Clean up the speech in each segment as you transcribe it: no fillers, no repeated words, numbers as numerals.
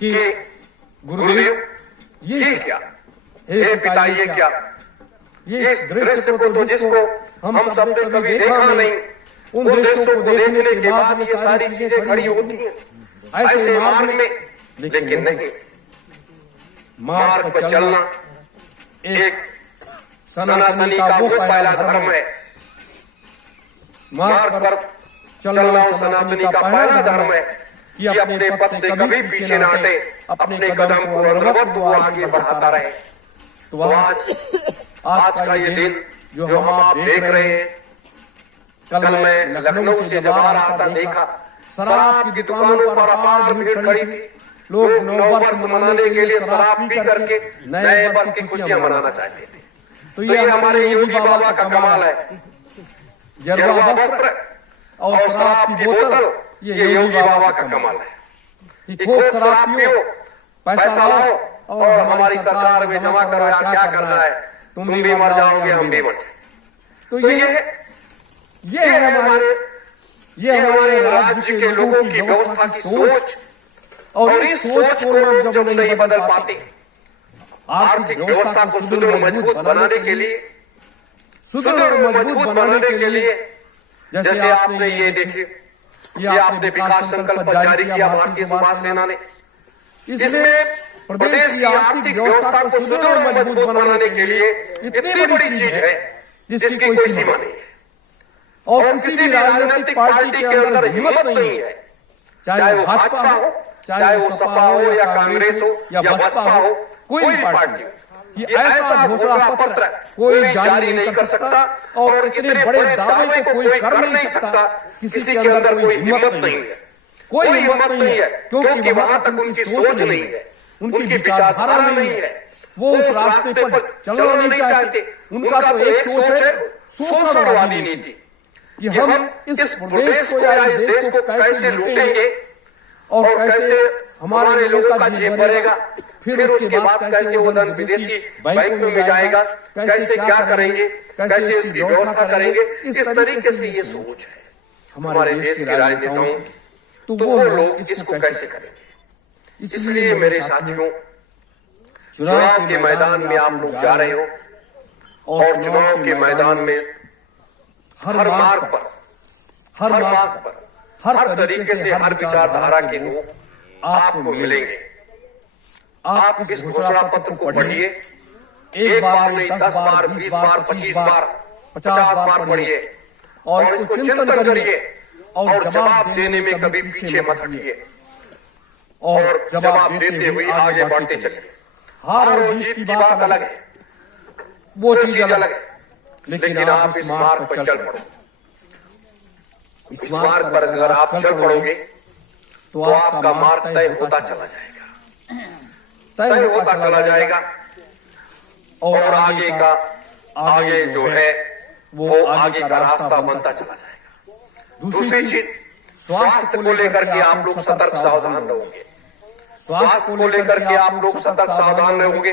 कि गुरुदेव ये क्या, हे पिता ये क्या, ये इस दृश्य को तो जिसको हम सबने कभी देखा नहीं, उन दृश्यों को देखने के बाद ये सारी चीजें खड़ी होती हैं ऐसे मार्ग में। लेकिन नहीं, मार्ग पर चलना एक सनातनी का वो पहला धर्म है। मार्ग पर चलना सनातनी का पहला धर्म है कि अपने पथ से कभी पीछे न हटे, अपने कदम को अनवरत आगे बढ़ाता रहे। तो आज का ये दिन जो हम आप देख रहे हैं, कल मैं लखनऊ से जब आ रहा था देखा शराब की दुकानों पर अपार भीड़ खड़ी थी। लोग नववर्ष मनाने के लिए शराब पी करके नए वर्ष की खुशियां मनाना चाहते थे। तो ये हमारे योगी बाबा का कमाल है। गेरुआ वस्त्र और शराब की बोतल, ये योगी बाबा का कमाल है। खूब शराब पियो, पैसा लाओ और हमारी सरकार में जमा करो, क्या करना है, तुम भी मर जाओगे हम भी मर जाएंगे। तो ये है हमारे राज्य के लोगों की व्यवस्था की सोच। और इस सोच को जब नहीं बदल पाते, आर्थिक व्यवस्था को सुदृढ़ मजबूत बनाने के लिए, जैसे आपने ये देखिए, ये आपने विकास संकल्प जारी किया भारतीय समाज सेना ने, इसमें प्रदेश की आर्थिक व्यवस्था को सुदृढ़ मजबूत बनाने के लिए इतनी बड़ी चीज है जिसकी कोई सीमा नहीं है। और किसी भी राजनीतिक पार्टी के अंदर हिम्मत नहीं है, चाहे वो भाजपा हो, चाहे वो सपा हो या कांग्रेस हो या बसपा हो, कोई भी पार्टी हो, कि ऐसा घोषणा पत्र कोई जारी नहीं कर सकता और इतने बड़े दावे को कोई कर नहीं सकता। किसी के अंदर कोई हिम्मत नहीं है, कोई हिम्मत नहीं है, क्योंकि वहां तक उनकी सोच नहीं है, उनकी विचारधारा नहीं है, वो उस रास्ते पर चलना नहीं चाहते। उनका तो एक सोच है शोषणवादी नीति, कि हम इस प्रदेश को या इस देश को कैसे लूटेंगे और कैसे हमारे लोगों का जेब भरेगा, फिर उसके बाद कैसे वो धन विदेशी बैंकों में जाएगा, कैसे क्या करेंगे, कैसे इसकी व्यवस्था करेंगे। इस तरीके से ये सोच है हमारे देश के राजनेताओं की। तो वो लोग इसको कैसे करेंगे। इसलिए मेरे साथियों, चुनाव के मैदान में आप लोग जा रहे हो और चुनाव के मैदान में हर मार्ग पर, हर तरीके से, हर विचारधारा के लोग आपको मिलेंगे। आप इस घोषणा पत्र को पढ़िए, एक बार नहीं 10 बार, 20 बार, 25 बार, 50 बार पढ़िए और इसको चिंतन करिए और जवाब देने में कभी पीछे मत हटिए और जवाब देते हुए आगे बढ़ते चलिए। हार और जीत की बात अलग है, वो चीज अलग है, लेकिन आप इस मार्ग पर चल पड़ो। इस मार्ग पर अगर आप चल पड़ोगे तो आपका मार्ग तय होता चला जाएगा, तय होता चला जाएगा और आगे जो है वो आगे का रास्ता बनता चला जाएगा। दूसरी चीज, स्वास्थ्य को लेकर के आप लोग सतर्क सावधान रहोगे। स्वास्थ्य को लेकर के आप लोग सतर्क सावधान रहोगे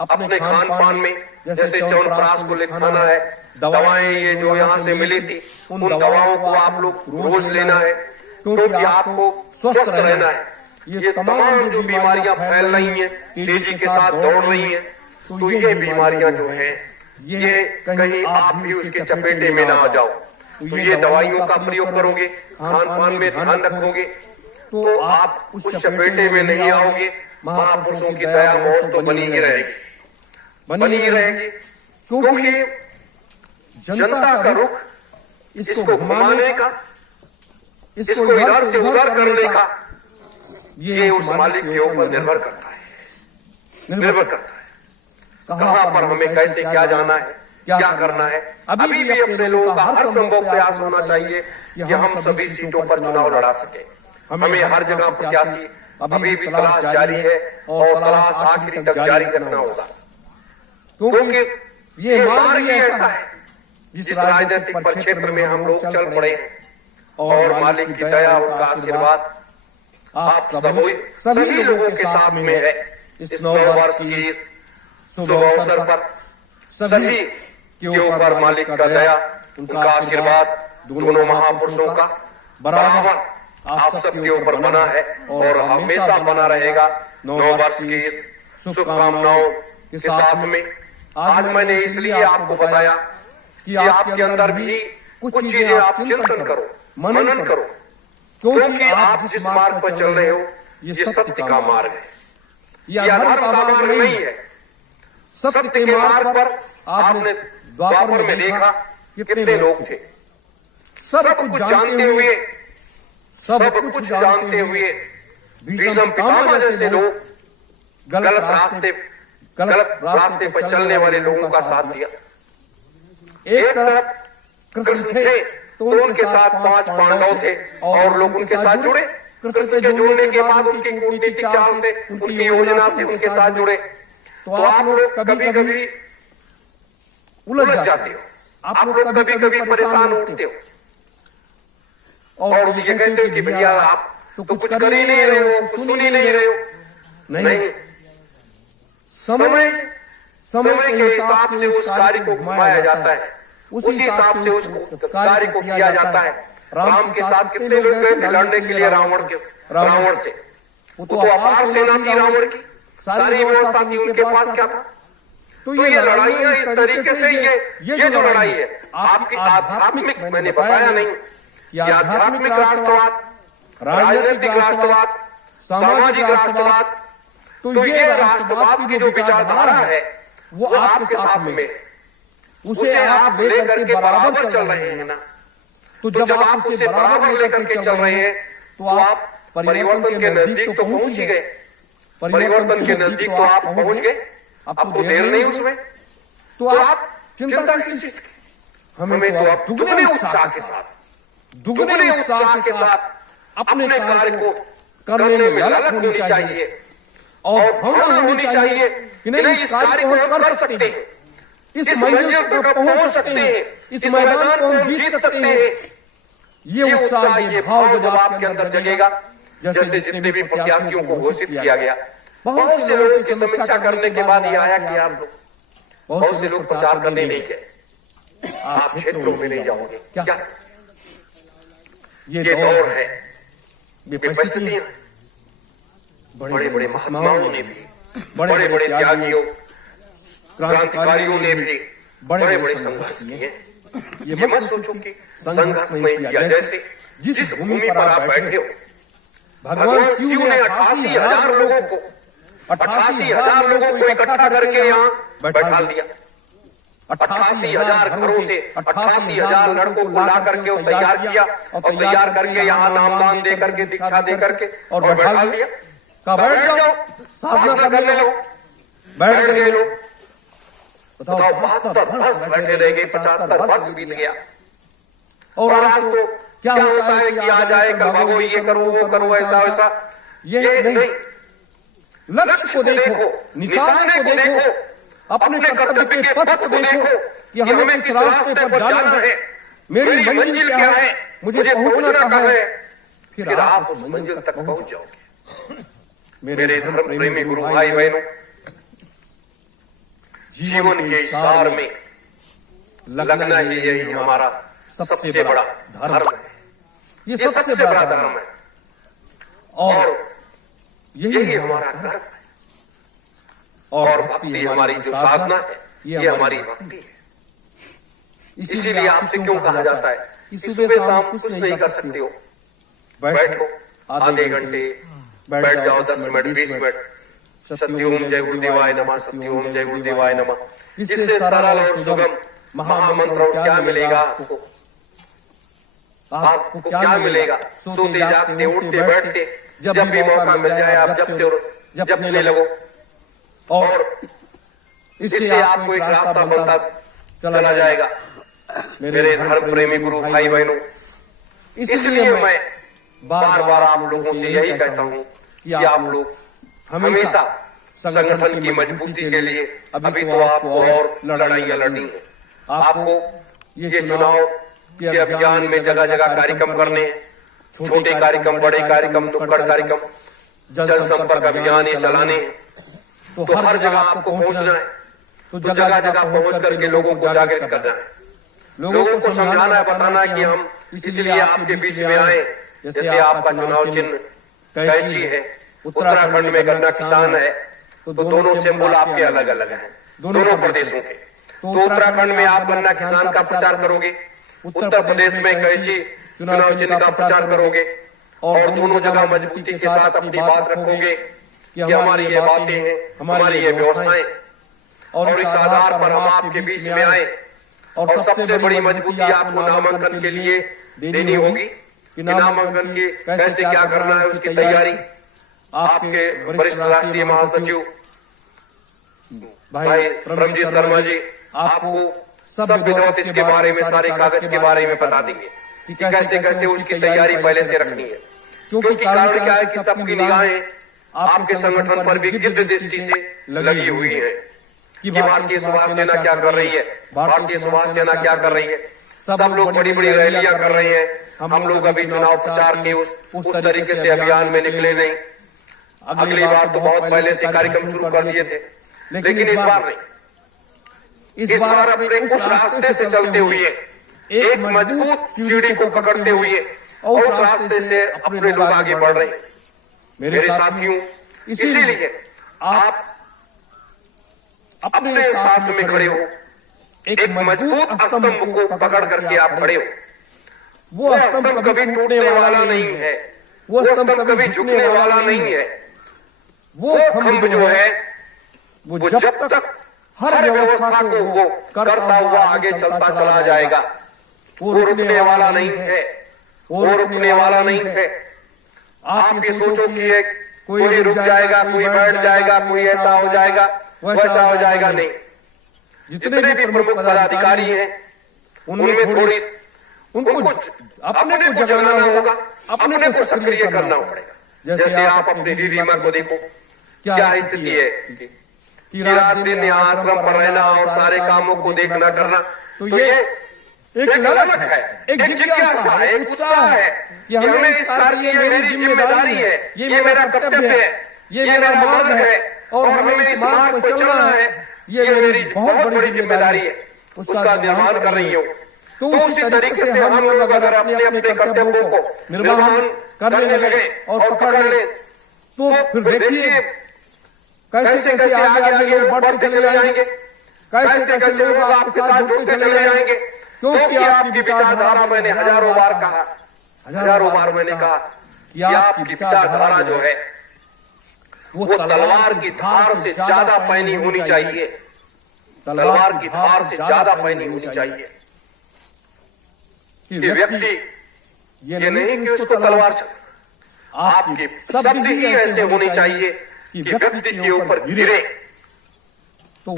अपने खान पान में। जैसे च्यवनप्राश को खाना है, दवाएं ये जो यहाँ से मिली थी, उन दवाओं को आप लोग रोज लेना है, क्योंकि आपको स्वस्थ रहना है। ये तमाम जो बीमारियां फैल रही हैं, तेजी के साथ दौड़ रही हैं, तो ये बीमारियां जो हैं, ये कहीं आप भी उसके चपेटे में ना आ जाओ। तो ये दवाइयों का प्रयोग करोगे, खान पान में ध्यान रखोगे, तो आप उस चपेटे में नहीं आओगे। महापुरुषों की दया बहुत तो बनी ही रहेगी, क्योंकि जनता का रुख इसको घुमाने का, इसको इधर से उधर करने का, ये उस मालिक के ऊपर निर्भर करता है। कहाँ पर हमें कैसे क्या जाना है, क्या करना है। अभी भी अपने लोगों का हर संभव प्रयास होना चाहिए कि हम सभी सीटों पर चुनाव लड़ा सके। हमें हर जगह प्रत्याशी अभी भी तलाश जारी है और तलाश आखिरी तक जारी रखना होगा, क्योंकि ये मार्ग ही ऐसा है जिस राजनीतिक क्षेत्र में हम लोग चल पड़े हैं और मालिक की दया, उनका आशीर्वाद आप सभी लोगों के साथ में है। इस नव वर्ष की इस शुभ अवसर पर सभी के ऊपर मालिक का दया, उनका आशीर्वाद, दोनों महापुरुषों का बराबर आप सबके ऊपर बना है और हमेशा बना रहेगा। नव वर्ष की शुभकामनाओं के साथ में आज मैंने इसलिए आपको बताया कि आपके अंदर भी कुछ चीजें आप चिंतन करो, मनन करो, क्योंकि आप जिस मार्ग पर चल रहे हो ये सत्य का मार्ग है, ये अधर्म का मार्ग नहीं है। सत्य के मार्ग पर आपने द्वापर में देखा कितने लोग थे, सब कुछ जानते हुए, सब कुछ जानते हुए भीष्म पितामह जैसे लोग गलत रास्ते पर चलने वाले लोगों का साथ दिया। एक तरफ कृष्ण थे तो उनके साथ 5 पांडव थे और लोग उनके साथ जुड़े। कृष्ण के जुड़ने के बाद उनकी कूटनीतिक चाल से, उनकी योजना से उनके साथ जुड़े। तो आप लोग कभी कभी उलझ जाते हो, आप लोग कभी कभी परेशान होते हो और ये कहते हो कि भैया आप तो कुछ कर ही नहीं रहे हो, कुछ सुन ही नहीं रहे हो। नहीं, समय के हिसाब से उस कार्य को घुमाया जाता है, उसी हिसाब से उस कार्य को किया जाता है। राम के साथ कितने लोग गए थे लड़ने के लिए रावण से? वो तो अपार सेना थी रावण की, सारी व्यवस्था थी उनके पास। क्या था? तो ये लड़ाइयां इस तरीके से, ये जो लड़ाई है आपकी आध्यात्मिक, मैंने बताया नहीं कि आध्यात्मिक राष्ट्रवाद, राजनीतिक राष्ट्रवाद, सामाजिक राष्ट्रवाद, तो ये राष्ट्रवाद की जो विचारधारा है वो आपके साथ में, उसे आप लेकर के बराबर चल रहे हैं ना। तो जब आप उसे बराबर लेकर के चल रहे हैं तो आप परिवर्तन के नजदीक तो पहुंच ही गए, परिवर्तन के नजदीक तो आप पहुंच गए। अब तो देर नहीं उसमें, तो आप चिंता किस चीज की? हमें तो आप दुगने उत्साह के साथ अपने कार्य को करने में ललक होनी चाहिए और भावना होनी चाहिए कि नहीं, इस कार्य को हम कर सकते हैं, इस मंजिल तक पहुंच सकते हैं, इस मैदान को हम जीत सकते हैं। ये उत्साह, ये भाव जब आपके अंदर जगेगा, जैसे जितने भी प्रत्याशियों को घोषित किया गया, बहुत से लोगों की समीक्षा करने के बाद ये आया कि आप लोग, बहुत से लोग प्रचार करने नहीं गए, आप क्षेत्रों में नहीं जाओगे। क्या ये दौर है, ये परिस्थितियां, बड़े बड़े महात्माओं ने भी, बड़े बड़े त्यागियों, क्रांतिकारियों ने भी बड़े बड़े संघर्ष किए। ये मत सोचो कि संघर्ष नहीं किया। जैसे जिस भूमि पर आप बैठे हो, भगवान शिव ने 88,000 लोगों को 88,000 लोगों को इकट्ठा करके यहाँ बैठा दिया। 88,000 घरों से 88,000 लड़कों को ला करके और तैयार किया और तैयार करके यहाँ नामदान दे करके, दीक्षा दे करके और बैठा दिया। बैठ जाओ, साधना करने लगो। बैठ गए लोग, बताओ 72 वर्ष बैठे रह गए, 75 वर्ष बीत गया। और आज तो क्या होता है कि आ जाए कल भागो, ये करो वो करो, ऐसा वैसा। ये नहीं, लक्ष्य को देखो, निशाने को देखो, अपने कर्तव्य के पथ को देखो कि हमें किस रास्ते पर जाना है, मेरी मंजिल क्या है, मुझे पहुंचना कहाँ है, फिर आप उस मंजिल तक पहुंच जाओगे। मेरे धर्म प्रेमी गुरु भाई बहनों, जीवन के सार में लगना ही यही हमारा सबसे बड़ा धर्म है। ये सबसे बड़ा धर्म है और यही हमारा कर्म है। और भक्ति हमारी जो साधना है, ये हमारी भक्ति है। इसीलिए आपसे क्यों कहा जाता है कि सुबह शाम कुछ नहीं कर सकते हो, बैठो आधे घंटे, बैठ जाओ 10 मिनट 20 मिनट, सत्योम जय गुरुदेवाय नमः, सत्योम जय गुरुदेवाय नमः। इससे सरल और सुगम महामंत्र क्या मिलेगा आपको? आपको क्या मिलेगा? सोते जागते उठते बैठते जब भी मौका मिल जाए आप जपने लगो और इससे आपको एक रास्ता बनता चला जाएगा। मेरे धर्म प्रेमी गुरु भाई बहनों, इसलिए मैं बार बार आप लोगों से यही कहता हूँ कि आप लोग हमेशा संगठन की मजबूती के लिए अभी तो आपको और लड़ाइयां लड़नी है। आपको ये चुनाव के अभियान में जगह जगह कार्यक्रम करने हैं, छोटे कार्यक्रम, बड़े कार्यक्रम, नुक्कड़ कार्यक्रम, जनसंपर्क अभियान ये चलाने हैं। तो हर जगह आपको पहुंचना है, तो जगह जगह पहुंच करके लोगों को जागृत करना है, लोगों को समझाना है, बताना है कि हम इसलिए आपके बीच में आए जैसे आपका चुनाव चिन्ह कैंची है, उत्तराखंड में गन्ना किसान है, तो दोनों सिंबल आपके अलग अलग हैं, दोनों प्रदेशों के। तो उत्तराखंड में आप गन्ना किसान का प्रचार करोगे, उत्तर प्रदेश में कैंची चुनाव चिन्ह का प्रचार करोगे, और दोनों जगह मजबूती के साथ अपनी बात रखोगे कि हमारी ये बातें हैं, हमारी ये व्यवस्थाएं, और इस आधार पर हम आपके बीच में आए। और सबसे बड़ी मजबूती आपको नामांकन के लिए देनी होगी कि नामांकन की कैसे क्या करना है, उसकी तैयारी आपके वरिष्ठ राष्ट्रीय महासचिव भाई परमजीत शर्मा जी आपको सब विधिवत इसके बारे में, सारे कागज के बारे में बता देंगे कि कैसे कैसे उसकी तैयारी पहले से रखनी है। क्योंकि कारण क्या है कि सबकी निगाहें आपके संगठन पर भी गिद्ध दृष्टि से लगी हुई है कि भारतीय सुभाष सेना क्या कर रही है, भारतीय सुभाष सेना क्या कर रही है। सब लोग बड़ी बड़ी रैलियां कर रहे हैं, हम लोग अभी चुनाव प्रचार के उस तरीके से अभियान में निकले नहीं। अगली बार तो बहुत पहले से कार्यक्रम शुरू कर दिए थे, लेकिन इस बार नहीं। इस बार अपने उस रास्ते से चलते हुए, एक मजबूत सीढ़ी को पकड़ते हुए और उस रास्ते से अपने लोग आगे बढ़ रहे हैं। मेरे साथियों, इसीलिए आप अपने साथ में खड़े हो, एक मजबूत स्तंभ को पकड़ करके आप खड़े हो। वो स्तंभ कभी टूटने वाला नहीं है, वो स्तंभ कभी झुकने वाला नहीं है। वो खंभ जो है वो जब तक हर व्यवस्था को वो करता हुआ आगे चलता चला जाएगा, वो रुकने वाला नहीं है, वो रुकने वाला नहीं है। आप ये सोचो कि कोई रुक जाएगा, कोई बैठ जाएगा, कोई ऐसा हो जाएगा, वैसा हो जाएगा, नहीं। जितने भी प्रमुख पदाधिकारी हैं उनमें थोड़ी उनको अपने को जगाना होगा, अपने को सक्रिय करना पड़ेगा। जैसे आप अपने दीदी माँ को देखो, क्या स्थिति है कि रात दिन यहाँ आश्रम पर रहना और सारे कामों को देखना करना, तो ये एक ललक है, एक जिज्ञासा है, एक उत्साह है कि हमें इस कार्य की मेरी जिम्मेदारी है, ये मेरा कर्तव्य है, ये मेरा मार्ग है और हमें इस मार्ग पर चलना है, ये मेरी बहुत बड़ी जिम्मेदारी है, उसका निर्वहन कर रही हूँ। तो उसी तरीके से हम लोग अगर अपने अपने कर्तव्यों को निर्वहन करने लगे और पकड़ लें, तो फिर देखिए कैसे कैसे आगे आगे लोग बढ़ते चले जाएंगे, कैसे कैसे लोग आपके साथ जुड़ते चले जाएंगे। क्योंकि आपकी विचारधारा, मैंने हजारों बार कहा, हजारों बार मैंने कहा कि आपकी विचारधारा जो है वो तलवार की धार से ज्यादा पैनी होनी चाहिए, तलवार की धार से ज्यादा पैनी होनी चाहिए। कि व्यक्ति ये नहीं कि उसको तलवार चले, आपके शब्द ही ऐसे होने चाहिए कि व्यक्ति के ऊपर गिरे तो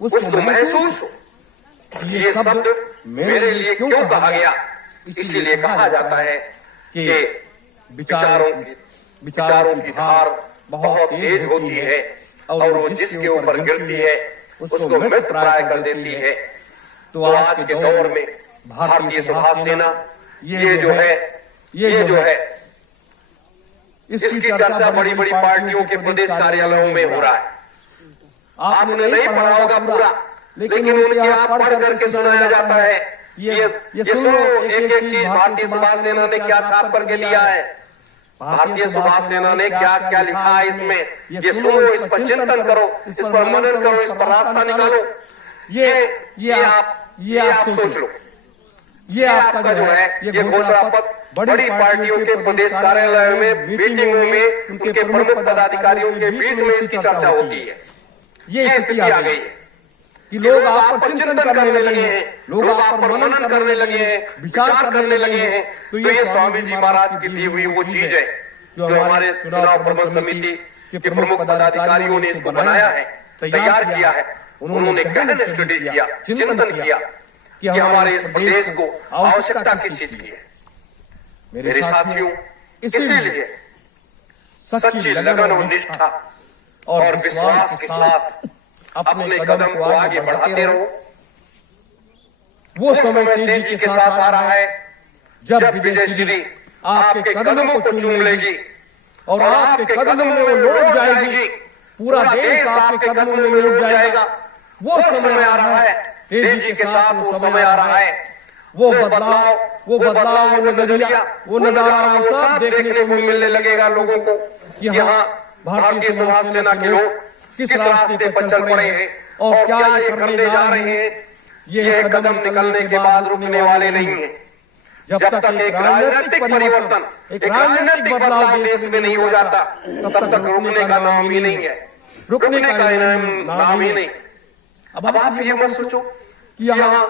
उसको महसूस हो ये शब्द मेरे लिए क्यों कहा गया। इसीलिए कहा जाता है कि विचारों की धार बहुत तेज होती है और वो जिसके ऊपर गिरती है उसको मृत प्राय कर देती है। तो आज के दौर में भारतीय सुभाष सेना ये जो है इसकी चर्चा बड़ी बड़ी पार्टियों के प्रदेश कार्यालयों में हो रहा है। आपने नहीं पढ़ा होगा पूरा, लेकिन उनके यहाँ पढ़ करके सुनाया जाता है। ये सुनो एक एक चीज भारतीय सुभाष सेना ने क्या छाप करके दिया है, भारतीय सुभाष सेना ने क्या क्या लिखा है इसमें। ये सुनो, इस पर चिंतन करो, इस पर मनन करो, इस पर रास्ता निकालो। ये आप सोच लो। ये आपका जो है ये घोषणा पत्र बड़ी पार्टियों के प्रदेश कार्यालयों में, मीटिंगों में, उनके प्रमुख पदाधिकारियों के बीच में इसकी चर्चा होती है। ये स्थिति आ गई कि लोग आप पर चिंतन करने लगे हैं, लोग आप पर मनन करने लगे हैं, विचार करने लगे हैं। तो ये स्वामी जी महाराज की दी हुई वो चीज है जो हमारे चुनाव प्रबंधन समिति के प्रमुख पदाधिकारियों ने इसको बनाया है, तैयार किया है। उन्होंने गहन स्टडी किया, चिंतन किया कि हमारे इस प्रदेश को आवश्यकता किस चीज की है। मेरे साथियों, इसीलिए सच्ची लगन और निष्ठा और विश्वास के साथ अपने कदम को आगे बढ़ाते रहो। वो समय तेजी के साथ आ रहा है जब विजयश्री आपके कदमों को चूम लेगी और आपके कदमों में वो लौट जाएगी, पूरा देश आपके कदमों में लौट जाएगा। वो समय आ रहा है, तेजी के साथ वो समय आ रहा है। वो बदलाव, वो नजरिया, वो नजारा, वो सब देखने को मिलने लगेगा लोगों को। यहाँ भारतीय सुभाष सेना के लोग किस रास्ते पर चल पड़े हैं और क्या ये करने जा रहे हैं, ये कदम निकलने के बाद रुकने वाले नहीं है। जब तक एक राजनीतिक परिवर्तन, एक राजनीतिक बदलाव देश में नहीं हो जाता, तब तक रुकने का नाम ही नहीं है, रुकने का नाम ही नहीं। अब आप ये मत सोचो कि यहाँ